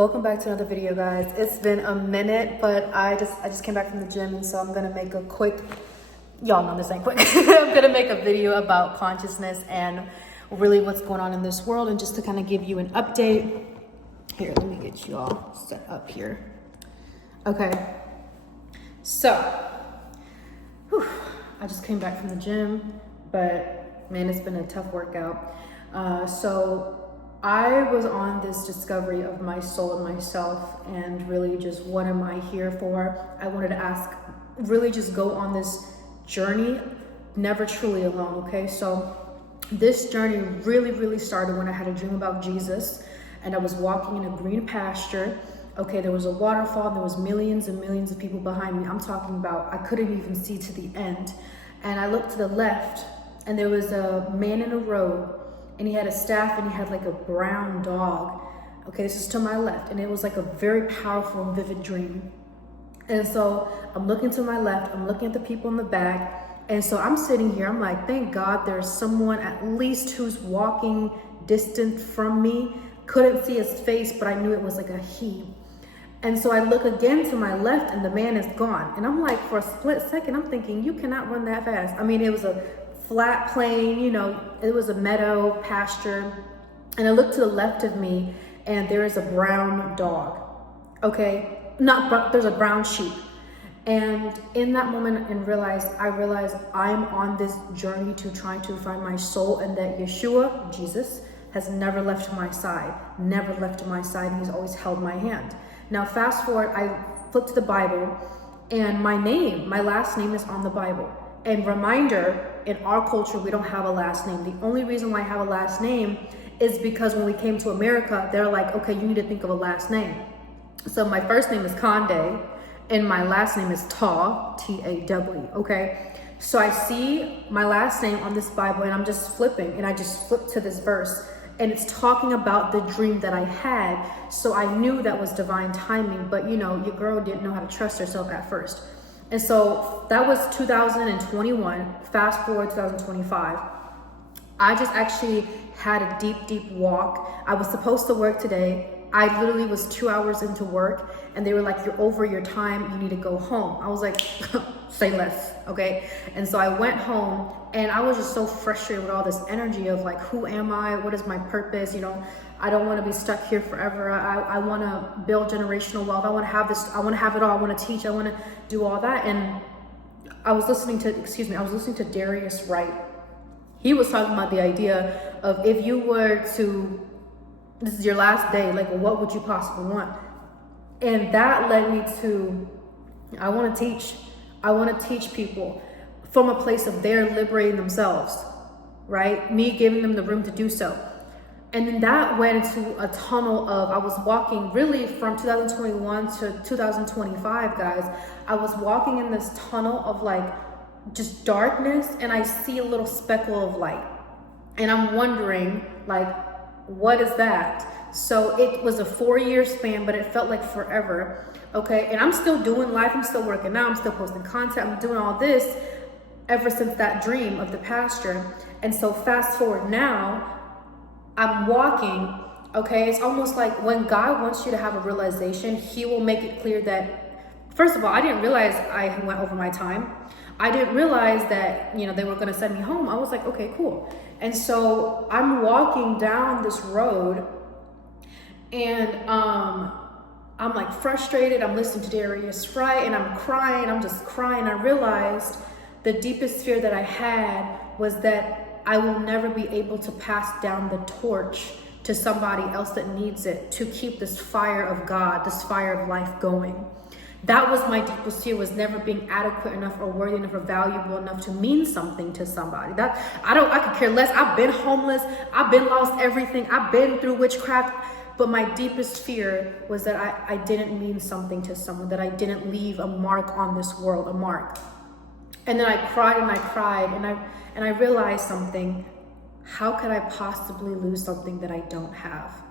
Welcome back to another video, guys. It's been a minute, but I just came back from the gym, and so I'm gonna make a quick, y'all know this ain't quick. I'm gonna make a video about consciousness and really what's going on in this world, and just to kind of give you an update. Here, let me get you all set up here. Okay, so I just came back from the gym, but man, it's been a tough workout. So I was on this discovery of my soul and myself, and really just what am I here for? I wanted to ask, really just go on this journey, never truly alone, okay? So this journey really started when I had a dream about Jesus, and I was walking in a green pasture. Okay, there was a waterfall, and there was millions and millions of people behind me. I'm talking about, I couldn't even see to the end. And I looked to the left, and there was a man in a robe, and he had a staff, and he had like a brown dog. Okay, this is to my left, and it was like a very powerful and vivid dream. And so I'm looking to my left, I'm looking at the people in the back, and so I'm sitting here, I'm like, thank God there's someone at least who's walking distant from me. Couldn't see his face, but I knew it was like a he. And so I look again to my left, and the man is gone. And I'm like, for a split second, I'm thinking, you cannot run that fast. I mean, it was a flat plain, you know, it was a meadow, pasture. And I look to the left of me, and there is a brown dog. Okay, there's a brown sheep. And in that moment, I realized I'm on this journey to try to find my soul, and that Yeshua, Jesus, has never left my side, and he's always held my hand. Now, fast forward, I flipped to the Bible, and my last name is on the Bible. And reminder, in our culture, we don't have a last name. The only reason why I have a last name is because when we came to America, they're like, okay, you need to think of a last name. So my first name is Conde, and my last name is Taw, T-A-W, okay? So I see my last name on this Bible, and I'm just flipping, and I just flipped to this verse, and it's talking about the dream that I had. So I knew that was divine timing, but you know, your girl didn't know how to trust herself at first. And so that was 2021, fast forward 2025. I just actually had a deep walk. I was supposed to work today. I literally was 2 hours into work, and they were like, you're over your time, you need to go home. I was like, say less, okay? And so I went home, and I was just so frustrated with all this energy of like, who am I? What is my purpose? You know, I don't want to be stuck here forever. I want to build generational wealth. I want to have this, I want to have it all. I want to teach, I want to do all that. And I was listening to Darius Wright. He was talking about the idea of, if you were to, this is your last day, like, what would you possibly want? And that led me to, I want to teach people from a place of their liberating themselves, right? Me giving them the room to do so. And then that went into a tunnel of, I was walking really from 2021 to 2025, guys. I was walking in this tunnel of like just darkness, and I see a little speckle of light. And I'm wondering, like, what is that? So it was a 4-year span, but it felt like forever. Okay, and I'm still doing life, I'm still working out, I'm still posting content, I'm doing all this ever since that dream of the pasture. And so fast forward now, I'm walking, okay? It's almost like when God wants you to have a realization, he will make it clear that, first of all, I didn't realize I went over my time. I didn't realize that, you know, they were gonna send me home. I was like, okay, cool. And so I'm walking down this road, and I'm like frustrated. I'm listening to Darius Wright, and I'm crying. I'm just crying. I realized the deepest fear that I had was that I will never be able to pass down the torch to somebody else that needs it, to keep this fire of God, this fire of life going. That was my deepest fear, was never being adequate enough or worthy enough or valuable enough to mean something to somebody. I could care less. I've been homeless. I've been lost everything. I've been through witchcraft. But my deepest fear was that I didn't mean something to someone, that I didn't leave a mark on this world, a mark. And then I cried, and I realized something. How could I possibly lose something that I don't have?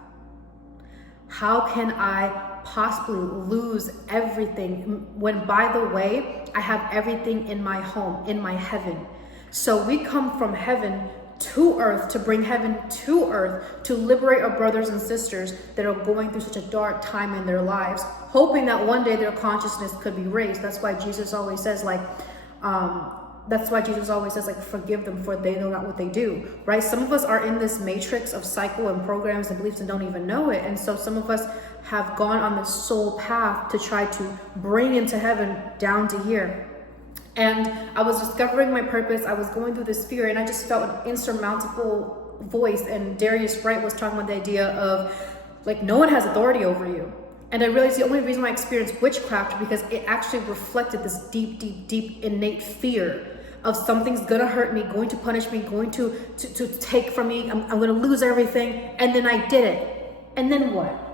How can I possibly lose everything when, by the way, I have everything in my home, in my heaven? So we come from heaven to earth, to bring heaven to earth, to liberate our brothers and sisters that are going through such a dark time in their lives, hoping that one day their consciousness could be raised. That's why Jesus always says, like, forgive them, for they know not what they do, right? Some of us are in this matrix of cycle and programs and beliefs and don't even know it. And so some of us have gone on this soul path to try to bring into heaven down to here. And I was discovering my purpose. I was going through this fear, and I just felt an insurmountable voice. And Darius Wright was talking about the idea of, like, no one has authority over you. And I realized the only reason why I experienced witchcraft because it actually reflected this deep, deep, deep innate fear of something's gonna hurt me, going to punish me, going to take from me. I'm gonna lose everything. And then I did it. And then what?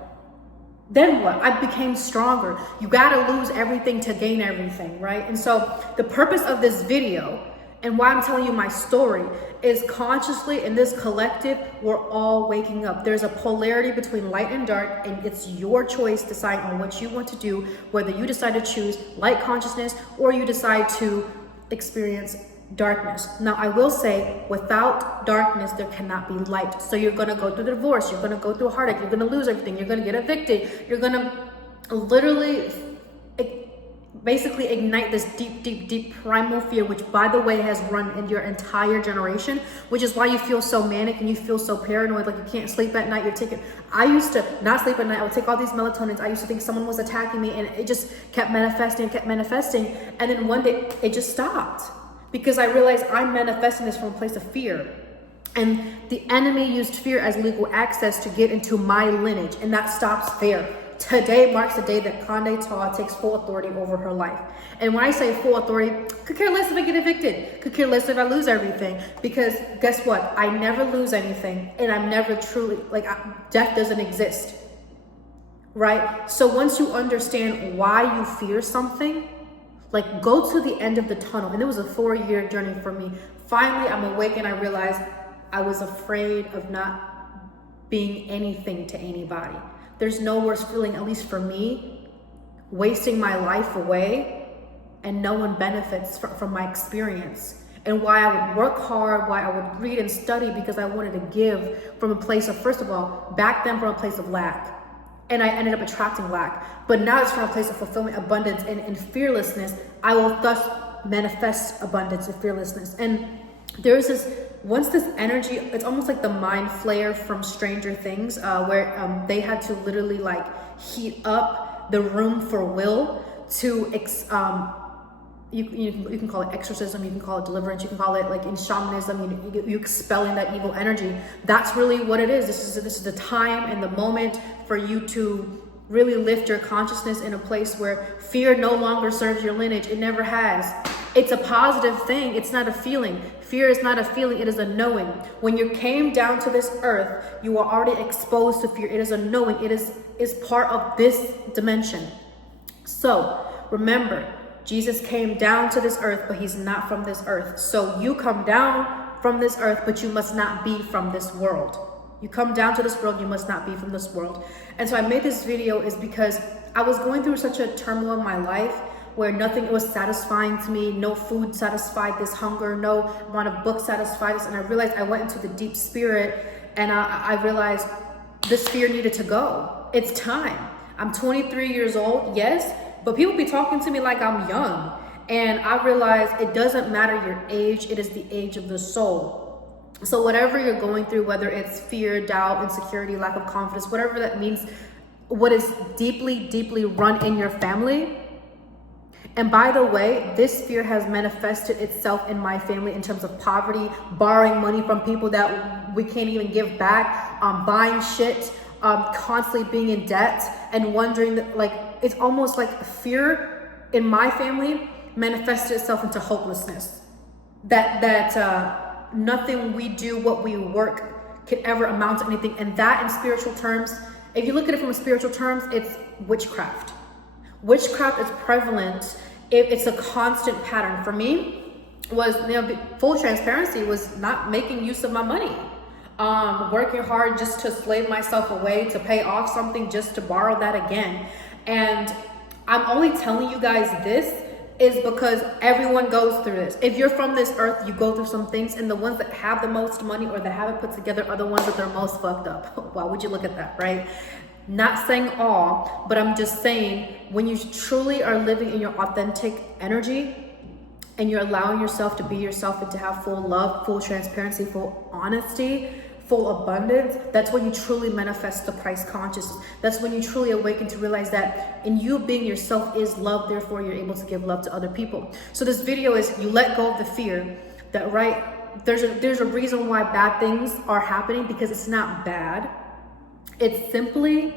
Then what? I became stronger. You gotta lose everything to gain everything, right? And so the purpose of this video and why I'm telling you my story is consciously in this collective, we're all waking up. There's a polarity between light and dark, and it's your choice deciding on what you want to do, whether you decide to choose light consciousness or you decide to experience darkness. Now, I will say, without darkness, there cannot be light. So you're going to go through the divorce. You're going to go through a heartache. You're going to lose everything. You're going to get evicted. You're going to literally basically ignite this deep, deep, deep primal fear, which, by the way, has run in your entire generation, which is why you feel so manic and you feel so paranoid, like you can't sleep at night. I used to not sleep at night. I would take all these melatonins. I used to think someone was attacking me, and it just kept manifesting. And then one day it just stopped. Because I realized I'm manifesting this from a place of fear. And the enemy used fear as legal access to get into my lineage. And that stops there. Today marks the day that Conde Taw takes full authority over her life. And when I say full authority, could care less if I get evicted. Could care less if I lose everything. Because guess what? I never lose anything. And I'm never truly, death doesn't exist. Right? So once you understand why you fear something, go to the end of the tunnel. And it was a 4-year journey for me. Finally, I'm awake and I realized I was afraid of not being anything to anybody. There's no worse feeling, at least for me, wasting my life away and no one benefits from my experience. And why I would work hard, why I would read and study, because I wanted to give from a place of, first of all, back then from a place of lack. And I ended up attracting lack. But now it's from a place of fulfillment, abundance, and fearlessness. I will thus manifest abundance and fearlessness. And there's once this energy, it's almost like the mind flare from Stranger Things, where they had to literally heat up the room for Will to, you can call it exorcism, you can call it deliverance, you can call it in shamanism, you expelling that evil energy. That's really what it is. This is the time and the moment for you to really lift your consciousness in a place where fear no longer serves your lineage. It never has. It's a positive thing. It's not a feeling. Fear is not a feeling. It is a knowing. When you came down to this earth, you are already exposed to fear. It is a knowing. It is part of this dimension. So remember, Jesus came down to this earth, but he's not from this earth. So you come down from this earth, but you must not be from this world. You come down to this world, you must not be from this world. And so I made this video is because I was going through such a turmoil in my life where nothing was satisfying to me. No food satisfied this hunger. No amount of books satisfied this. And I realized I went into the deep spirit, and I realized this fear needed to go. It's time. I'm 23 years old, yes, but people be talking to me like I'm young. And I realized it doesn't matter your age. It is the age of the soul. So whatever you're going through, whether it's fear, doubt, insecurity, lack of confidence, whatever that means, what is deeply, deeply run in your family. And by the way, this fear has manifested itself in my family in terms of poverty, borrowing money from people that we can't even give back, buying shit, constantly being in debt, and wondering that, it's almost like fear in my family manifested itself into hopelessness. That nothing we do, what we work, can ever amount to anything. And that, in spiritual terms, if you look at it from a spiritual terms, it's witchcraft. Witchcraft is prevalent. It's a constant pattern. For me, was full transparency, was not making use of my money, working hard just to slave myself away, to pay off something, just to borrow that again. And I'm only telling you guys this is because everyone goes through this. If you're from this earth, you go through some things, and the ones that have the most money or that have it put together are the ones that are most fucked up. Why would you look at that, right? Not saying all, but I'm just saying when you truly are living in your authentic energy and you're allowing yourself to be yourself and to have full love, full transparency, full honesty, full abundance, that's when you truly manifest the Christ consciousness. That's when you truly awaken to realize that in you being yourself is love, therefore you're able to give love to other people. So this video is you let go of the fear that, right, there's a reason why bad things are happening, because it's not bad. It's simply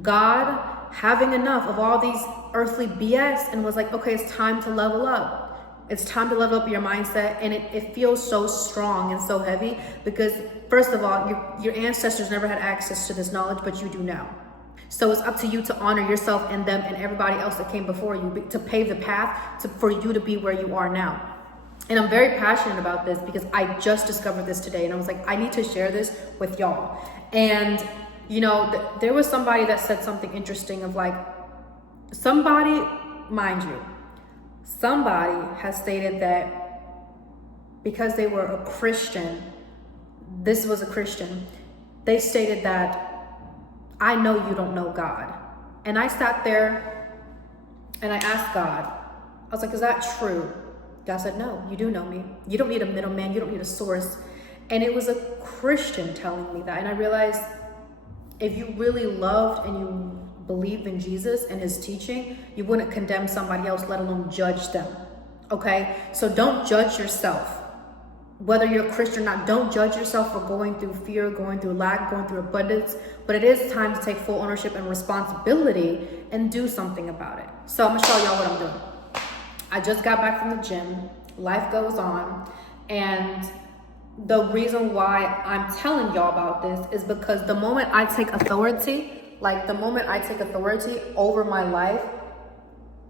God having enough of all these earthly BS and was like, okay, it's time to level up. It's time to level up your mindset. And it feels so strong and so heavy because, first of all, your ancestors never had access to this knowledge, but you do now. So it's up to you to honor yourself and them and everybody else that came before you, to pave the path for you to be where you are now. And I'm very passionate about this because I just discovered this today. And I was like, I need to share this with y'all. And, you know, there was somebody that said something interesting of like, somebody, mind you, somebody has stated that because they were a Christian, this was a Christian, they stated that, I know you don't know God. And I sat there and I asked God, I was like, is that true? God said, no, you do know me. You don't need a middleman, you don't need a source. And it was a Christian telling me that. And I realized if you really loved and you believed in Jesus and his teaching, you wouldn't condemn somebody else, let alone judge them. Okay? So don't judge yourself. Whether you're a Christian or not, don't judge yourself for going through fear, going through lack, going through abundance. But it is time to take full ownership and responsibility and do something about it. So I'm gonna show y'all what I'm doing. I just got back from the gym. Life goes on. And the reason why I'm telling y'all about this is because the moment I take authority, over my life,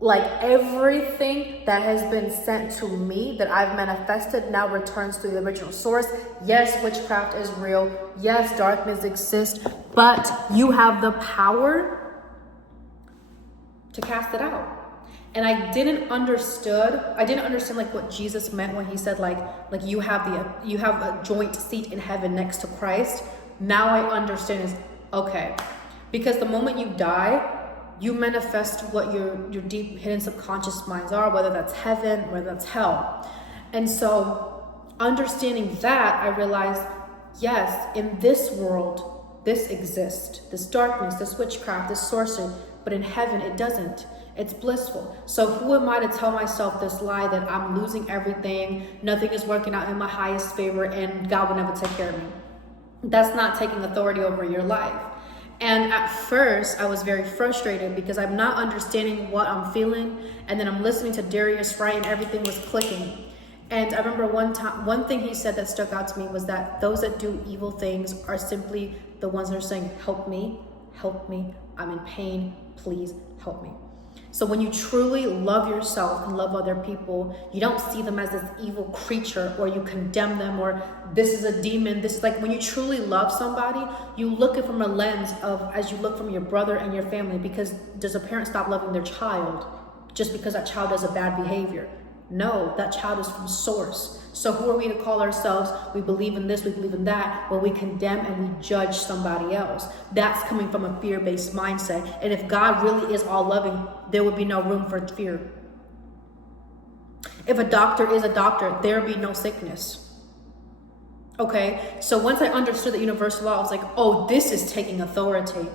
like everything that has been sent to me that I've manifested now returns to the original source. Yes, witchcraft is real. Yes, darkness exists, but you have the power to cast it out. And I didn't understand like what Jesus meant when he said like you have a joint seat in heaven next to Christ. Now I understand is okay. Because the moment you die, you manifest what your deep hidden subconscious minds are, whether that's heaven, whether that's hell. And so understanding that, I realized, yes, in this world, this exists, this darkness, this witchcraft, this sorcery, but in heaven it doesn't. It's blissful. So who am I to tell myself this lie that I'm losing everything, nothing is working out in my highest favor, and God will never take care of me? That's not taking authority over your life. And at first, I was very frustrated because I'm not understanding what I'm feeling. And then I'm listening to Darius Wright and everything was clicking. And I remember one thing he said that stuck out to me was that those that do evil things are simply the ones that are saying, help me, I'm in pain, please help me. So when you truly love yourself and love other people, you don't see them as this evil creature or you condemn them or this is a demon. This is like when you truly love somebody, you look at it from a lens of as you look from your brother and your family, because does a parent stop loving their child just because that child does a bad behavior? No, that child is from source. So who are we to call ourselves? We believe in this, we believe in that, when we condemn and we judge somebody else. That's coming from a fear-based mindset. And if God really is all loving, there would be no room for fear. If a doctor is a doctor, there would be no sickness. Okay, so once I understood the universal law, I was like, oh, this is taking authority.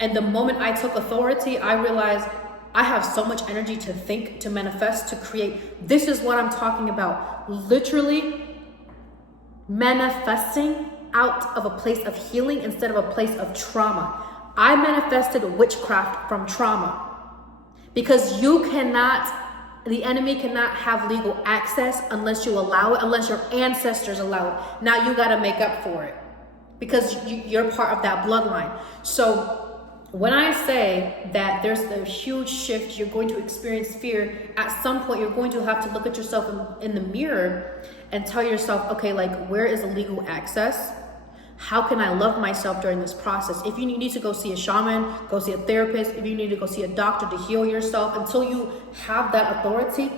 And the moment I took authority, I realized I have so much energy to think, to manifest, to create. This is what I'm talking about. Literally manifesting out of a place of healing instead of a place of trauma. I manifested witchcraft from trauma because the enemy cannot have legal access unless you allow it, unless your ancestors allow it. Now you got to make up for it because you're part of that bloodline. So when I say that there's a huge shift, you're going to experience fear, at some point you're going to have to look at yourself in the mirror and tell yourself, okay, like where is the legal access? How can I love myself during this process? If you need to go see a shaman, go see a therapist, if you need to go see a doctor to heal yourself, until you have that authority,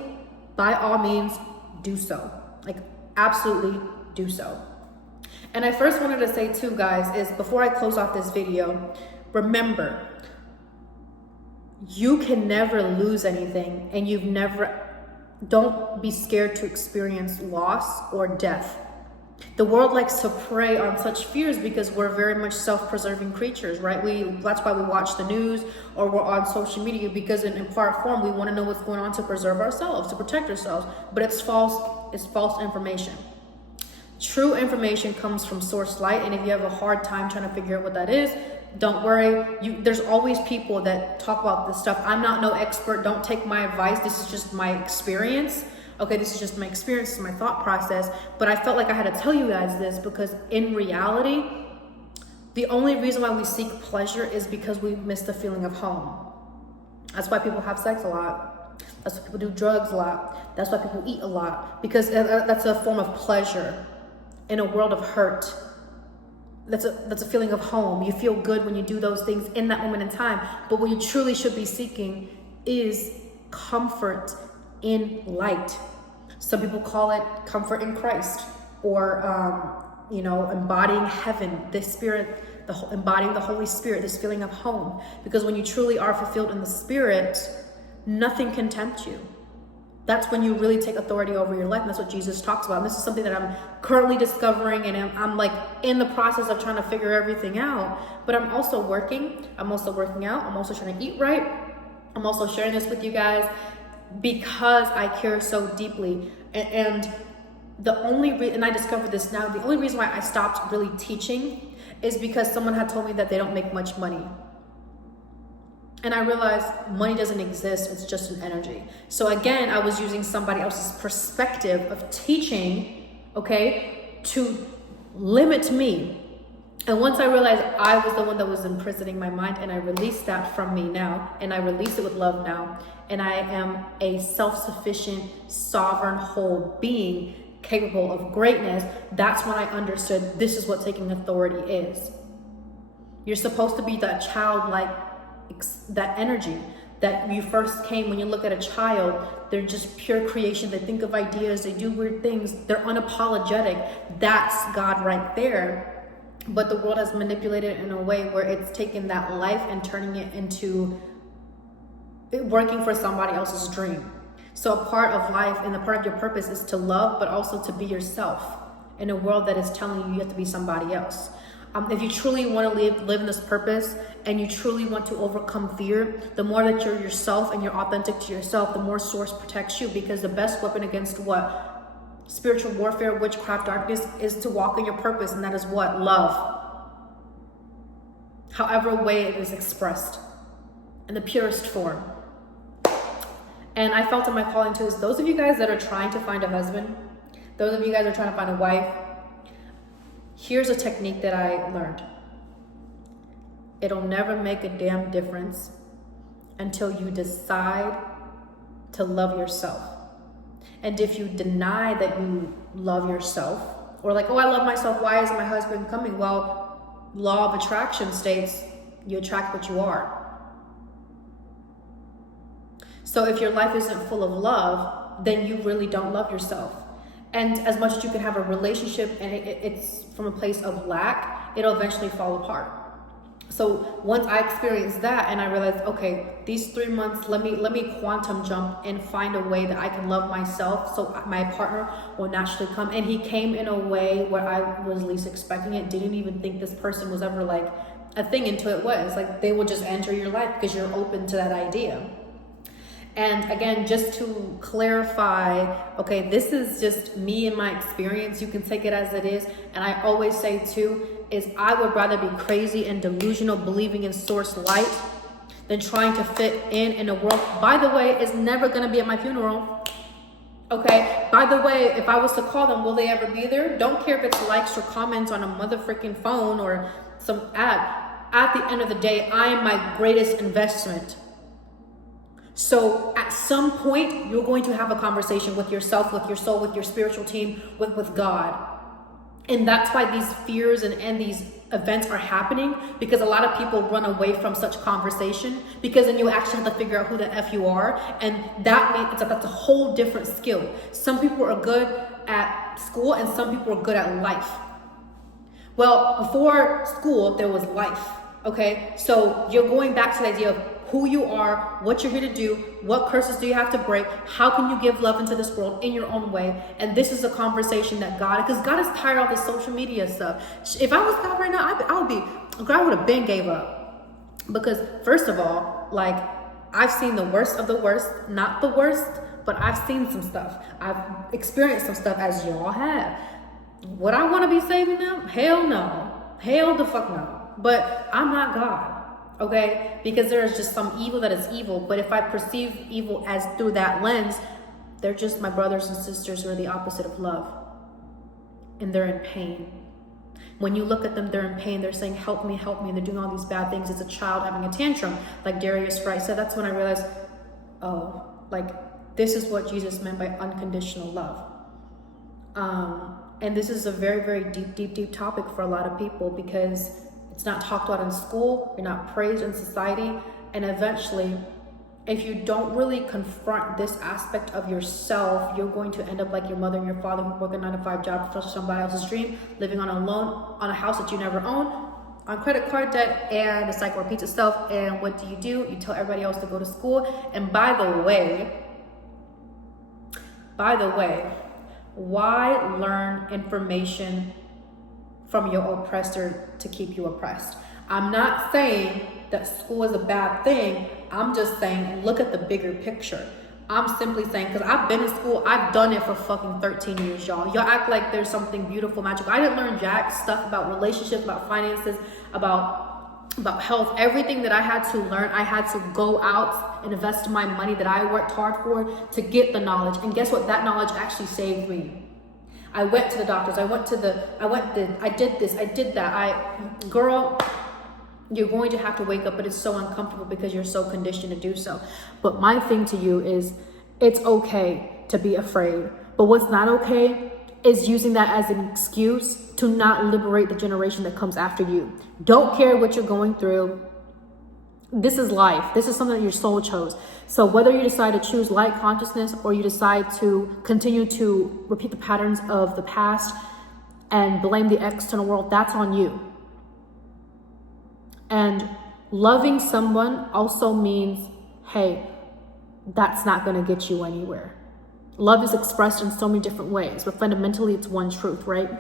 by all means, do so. Like, absolutely do so. And I first wanted to say too, guys, is before I close off this video, remember, you can never lose anything, and don't be scared to experience loss or death. The world likes to prey on such fears because we're very much self-preserving creatures, right? That's why we watch the news or we're on social media, because in part form, we want to know what's going on to preserve ourselves, to protect ourselves, but it's false information. True information comes from source light, and if you have a hard time trying to figure out what that is, don't worry. There's always people that talk about this stuff. I'm not no expert. Don't take my advice. This is just my experience. Okay, this is just my experience, this is my thought process. But I felt like I had to tell you guys this, because in reality, the only reason why we seek pleasure is because we miss the feeling of home. That's why people have sex a lot. That's why people do drugs a lot. That's why people eat a lot, because that's a form of pleasure in a world of hurt. That's a feeling of home. You feel good when you do those things in that moment in time. But what you truly should be seeking is comfort in light. Some people call it comfort in Christ, or embodying heaven, the spirit, embodying the Holy Spirit, this feeling of home. Because when you truly are fulfilled in the Spirit, nothing can tempt you. That's when you really take authority over your life. And that's what Jesus talks about. And this is something that I'm currently discovering, and I'm like in the process of trying to figure everything out. But I'm also working. I'm also working out. I'm also trying to eat right. I'm also sharing this with you guys because I care so deeply. And the only reason, and I discovered this now, the only reason why I stopped really teaching is because someone had told me that they don't make much money. And I realized money doesn't exist, it's just an energy. So again, I was using somebody else's perspective of teaching, okay, to limit me. And once I realized I was the one that was imprisoning my mind, and I released that from me now, and I release it with love now, and I am a self-sufficient, sovereign, whole being capable of greatness, that's when I understood this is what taking authority is. You're supposed to be that childlike, that energy that you first came. When you look at a child, they're just pure creation. They think of ideas, they do weird things, they're unapologetic. That's God right there. But the world has manipulated it in a way where it's taken that life and turning it into working for somebody else's dream. So a part of life and a part of your purpose is to love, but also to be yourself in a world that is telling you you have to be somebody else. If you truly want to live in this purpose, and you truly want to overcome fear, the more that you're yourself and you're authentic to yourself, the more source protects you. Because the best weapon against what? Spiritual warfare, witchcraft, darkness, is to walk in your purpose. And that is what? Love. However way it is expressed, in the purest form. And I felt in my calling too, is those of you guys that are trying to find a husband, those of you guys that are trying to find a wife, here's a technique that I learned. It'll never make a damn difference until you decide to love yourself. And if you deny that you love yourself, or like, oh, I love myself, why isn't my husband coming? Well, law of attraction states you attract what you are. So if your life isn't full of love, then you really don't love yourself. And as much as you can have a relationship and it's from a place of lack, it'll eventually fall apart. So once I experienced that and I realized, okay, these 3 months, let me quantum jump and find a way that I can love myself so my partner will naturally come. And he came in a way where I was least expecting it, didn't even think this person was ever like a thing until it was. Like they will just enter your life because you're open to that idea. And again, just to clarify, okay, this is just me and my experience. You can take it as it is. And I always say too, is I would rather be crazy and delusional, believing in source light, than trying to fit in a world, by the way, is never going to be at my funeral. Okay, by the way, if I was to call them, will they ever be there? Don't care if it's likes or comments on a mother freaking phone or some ad. At the end of the day, I am my greatest investment. So at some point, you're going to have a conversation with yourself, with your soul, with your spiritual team, with God. And that's why these fears and these events are happening, because a lot of people run away from such conversation, because then you actually have to figure out who the F you are. And that means that's a whole different skill. Some people are good at school and some people are good at life. Well, before school, there was life, okay? So you're going back to the idea of who you are, what you're here to do, what curses do you have to break, how can you give love into this world in your own way. And this is a conversation that because God is tired of this social media stuff. If I was God right now, God would have been gave up. Because first of all, like, I've seen the worst of the worst, not the worst, but I've seen some stuff. I've experienced some stuff, as y'all have. Would I want to be saving them? Hell no. Hell the fuck no. But I'm not God. Okay, because there is just some evil that is evil. But if I perceive evil as through that lens, they're just my brothers and sisters who are the opposite of love. And they're in pain. When you look at them, they're in pain. They're saying, help me, and they're doing all these bad things. It's a child having a tantrum, like Darius Wright said. That's when I realized, oh, like, this is what Jesus meant by unconditional love. And this is a very, very deep topic for a lot of people, because it's not talked about in school, you're not praised in society, and eventually, if you don't really confront this aspect of yourself, you're going to end up like your mother and your father, who work a 9-to-5 job to fulfill somebody else's dream, living on a loan on a house that you never own, on credit card debt, and the cycle repeats itself. And what do? You tell everybody else to go to school. And by the way, why learn information from your oppressor to keep you oppressed? I'm not saying that school is a bad thing. I'm just saying, look at the bigger picture. I'm simply saying, because I've been in school, I've done it for fucking 13 years, y'all. Y'all act like there's something beautiful, magical. I didn't learn jack stuff about relationships, about finances, about health. Everything that I had to learn, I had to go out and invest my money that I worked hard for to get the knowledge. And guess what? That knowledge actually saved me. I went to the doctors. I did this, I did that. Girl, you're going to have to wake up, but it's so uncomfortable because you're so conditioned to do so. But my thing to you is, it's okay to be afraid. But what's not okay is using that as an excuse to not liberate the generation that comes after you. Don't care what you're going through. This is life. This is something that your soul chose. So whether you decide to choose light consciousness or you decide to continue to repeat the patterns of the past and blame the external world, that's on you. And loving someone also means, hey, that's not going to get you anywhere. Love is expressed in so many different ways, but fundamentally it's one truth, right?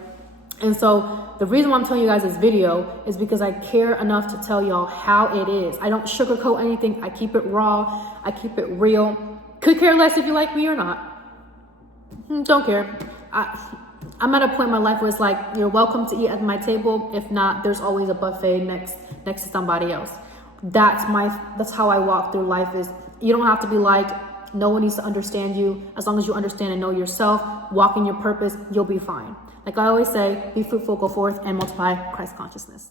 And so the reason why I'm telling you guys this video is because I care enough to tell y'all how it is. I don't sugarcoat anything. I keep it raw. I keep it real. Could care less if you like me or not. Don't care. I'm at a point in my life where it's like, you're welcome to eat at my table. If not, there's always a buffet next to somebody else. That's how I walk through life. Is you don't have to be liked. No one needs to understand you. As long as you understand and know yourself, walk in your purpose, you'll be fine. Like I always say, be fruitful, go forth, and multiply Christ consciousness.